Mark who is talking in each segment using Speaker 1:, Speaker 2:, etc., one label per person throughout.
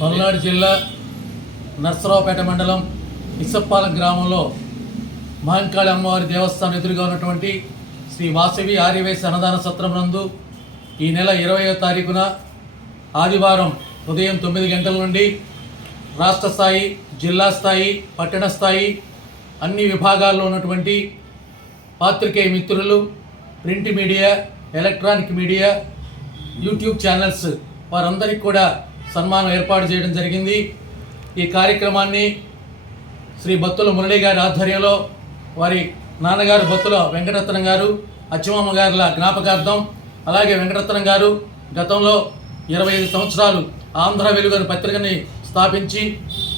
Speaker 1: పల్నాడు జిల్లా నర్సరావుపేట మండలం ఇసప్పాలెం గ్రామంలో మహంకాళి అమ్మవారి దేవస్థానం ఎదురుగా ఉన్నటువంటి శ్రీ వాసవి ఆర్యవేశ అన్నదాన సత్రం నందు ఈ నెల ఇరవయో తారీఖున ఆదివారం ఉదయం తొమ్మిది గంటల నుండి రాష్ట్ర స్థాయి జిల్లా స్థాయి పట్టణ స్థాయి అన్ని విభాగాల్లో ఉన్నటువంటి పాత్రికేయ మిత్రులు print media electronic media YouTube channels వారందరికీ కూడా సన్మానం ఏర్పాటు చేయడం జరిగింది. ఈ కార్యక్రమాన్ని శ్రీ బత్తుల మురళి గారి ఆధ్వర్యంలో వారి నాన్నగారు బత్తుల వెంకటరత్నం గారు అచ్చమామ గారిల జ్ఞాపకార్థం అలాగే వెంకటరత్నం గారు గతంలో ఇరవై ఐదు సంవత్సరాలు ఆంధ్ర వెలుగు పత్రికని స్థాపించి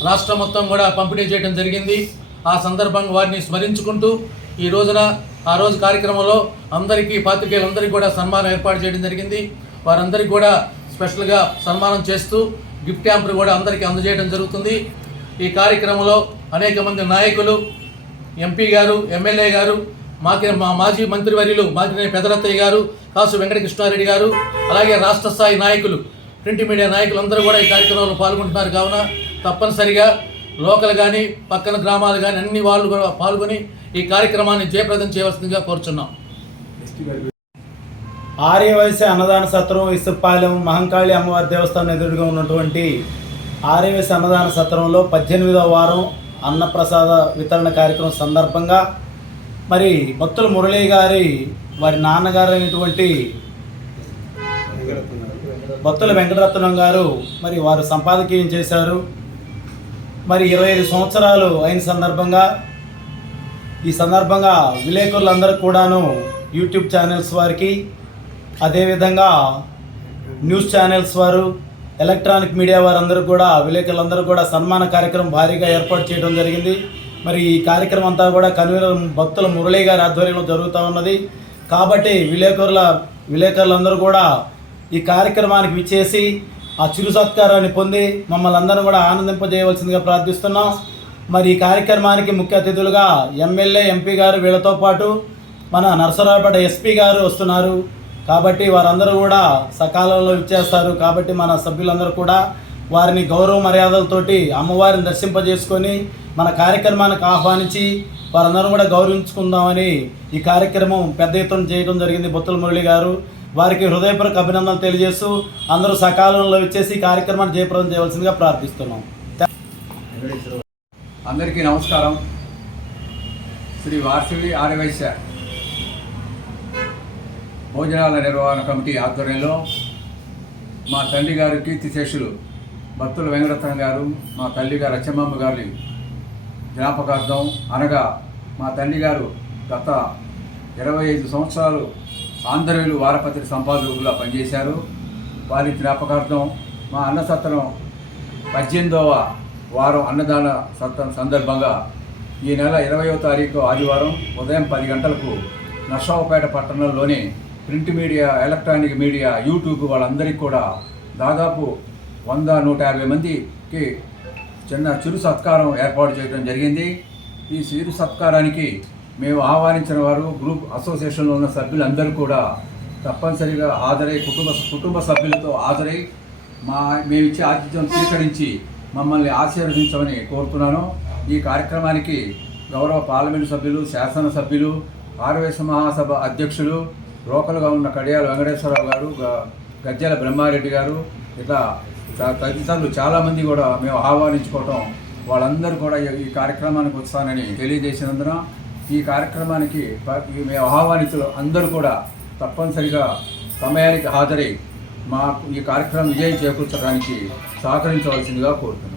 Speaker 1: రాష్ట్రం మొత్తం కూడా పంపిణీ చేయడం జరిగింది. ఆ సందర్భంగా వారిని స్మరించుకుంటూ ఈ రోజున ఆ రోజు కార్యక్రమంలో అందరికీ పాత్రికేయులందరికీ కూడా సన్మానం ఏర్పాటు చేయడం జరిగింది. వారందరికీ కూడా స్పెషల్గా సన్మానం చేస్తూ గిఫ్ట్ ట్యాంపులు కూడా అందరికీ అందజేయడం జరుగుతుంది. ఈ కార్యక్రమంలో అనేక మంది నాయకులు ఎంపీ గారు ఎమ్మెల్యే గారు మాకి మా మాజీ మంత్రివర్యులు మాకినే పెదరత్తయ్య గారు కాసు వెంకటకృష్ణారెడ్డి గారు అలాగే రాష్ట్ర స్థాయి నాయకులు ప్రింట్ మీడియా నాయకులు అందరూ కూడా ఈ కార్యక్రమంలో పాల్గొంటున్నారు. కావున తప్పనిసరిగా లోకల్ కానీ పక్కన గ్రామాలు కానీ అన్ని వాళ్ళు కూడా పాల్గొని ఈ కార్యక్రమాన్ని జయప్రదం చేయవలసిందిగా కోరుచున్నాం.
Speaker 2: ఆర్యవైశ్య అన్నదాన సత్రం ఇసుపాలెం మహంకాళి అమ్మవారి దేవస్థానం ఎదురుగా ఉన్నటువంటి ఆర్యవైశ్య అన్నదాన సత్రంలో పద్దెనిమిదవ వారం అన్నప్రసాద వితరణ కార్యక్రమం సందర్భంగా మరి భక్తుల మురళి గారి వారి నాన్నగారు అయినటువంటి భక్తుల వెంకటరత్నం గారు మరి వారు సంపాదకీయం చేశారు. మరి ఇరవై ఐదు సంవత్సరాలు అయిన సందర్భంగా ఈ సందర్భంగా విలేకరులందరూ కూడాను యూట్యూబ్ ఛానల్స్ వారికి అదేవిధంగా న్యూస్ ఛానల్స్ వారు ఎలక్ట్రానిక్ మీడియా వారందరూ కూడా విలేకరులందరూ కూడా సన్మాన కార్యక్రమం భారీగా ఏర్పాటు చేయడం జరిగింది. మరి ఈ కార్యక్రమం అంతా కూడా కన్వీనర్ భక్తుల మురళీ గారి ఆధ్వర్యంలో జరుగుతూ ఉన్నది. కాబట్టి విలేకరుల విలేకరులందరూ కూడా ఈ కార్యక్రమానికి విచ్చేసి ఆ చిరు సత్కారాన్ని పొంది మమ్మల్ని అందరం కూడా ఆనందింపజేయవలసిందిగా ప్రార్థిస్తున్నాం. మరి ఈ కార్యక్రమానికి ముఖ్య అతిథులుగా ఎమ్మెల్యే ఎంపీ గారు వీళ్ళతో పాటు మన నరసరావుపేట ఎస్పీ గారు వస్తున్నారు. కాబట్టి వారందరూ కూడా సకాలంలో ఇచ్చేస్తారు కాబట్టి మన సభ్యులందరూ కూడా వారిని గౌరవ మర్యాదలతోటి అమ్మవారిని దర్శింపజేసుకొని మన కార్యక్రమానికి ఆహ్వానించి వారందరూ కూడా గౌరవించుకుందామని ఈ కార్యక్రమం పెద్ద ఎత్తున చేయడం జరిగింది బొత్తుల మురళి గారు. వారికి హృదయపూర్వక అభినందనలు తెలియజేస్తూ అందరూ సకాలంలో ఇచ్చేసి కార్యక్రమాన్ని జయప్రదం చేయవలసిందిగా ప్రార్థిస్తున్నాం.
Speaker 3: అందరికీ నమస్కారం. శ్రీ వార్షివి ఆర్యవైశ్య భోజనాల నిర్వహణ కమిటీ ఆధ్వర్యంలో మా తల్లి గారు కీర్తిశేషులు భక్తుల వెంకటరత్నం గారు మా తల్లి గారు అచ్చమ్మమ్మ గారి జ్ఞాపకార్థం అనగా మా తల్లి గారు గత ఇరవై ఐదు సంవత్సరాలు ఆంధ్రవేలు వారపత్రిక సంపాదకులుగా పనిచేశారు. వారి జ్ఞాపకార్థం మా అన్న సత్రం పద్దెనిమిదవ వారం అన్నదాన సత్రం సందర్భంగా ఈ నెల ఇరవయో తారీఖు ఆదివారం ఉదయం పది గంటలకు నర్సావుపేట పట్టణంలోని print media electronic media YouTube వాళ్ళందరికీ కూడా దాదాపు వంద నూట యాభై మందికి చిన్న చిరు సత్కారం ఏర్పాటు చేయడం జరిగింది. ఈ చిరు సత్కారానికి మేము ఆహ్వానించిన వారు గ్రూప్ అసోసియేషన్లో ఉన్న సభ్యులందరూ కూడా తప్పనిసరిగా హాజరై కుటుంబ కుటుంబ సభ్యులతో హాజరై మా మేము ఇచ్చే ఆతిథ్యం స్వీకరించి మమ్మల్ని ఆశీర్వదించమని కోరుతున్నాను. ఈ కార్యక్రమానికి గౌరవ పార్లమెంటు సభ్యులు శాసనసభ్యులు ఆర్వేశ మహాసభ అధ్యక్షులు లోకల్గా ఉన్న కడియాల వెంకటేశ్వరరావు గారు గ- గజ్జల బ్రహ్మారెడ్డి గారు ఇట్లా తదితరులు చాలామంది కూడా మేము ఆహ్వానించుకోవటం వాళ్ళందరూ కూడా ఈ- ఈ కార్యక్రమానికి వస్తానని తెలియజేసినందున ఈ కార్యక్రమానికి మేము ఆహ్వానితులు అందరూ కూడా తప్పనిసరిగా సమయానికి హాజరై మా ఈ కార్యక్రమం విజయం చేకూర్చడానికి సహకరించవలసిందిగా కోరుతున్నాను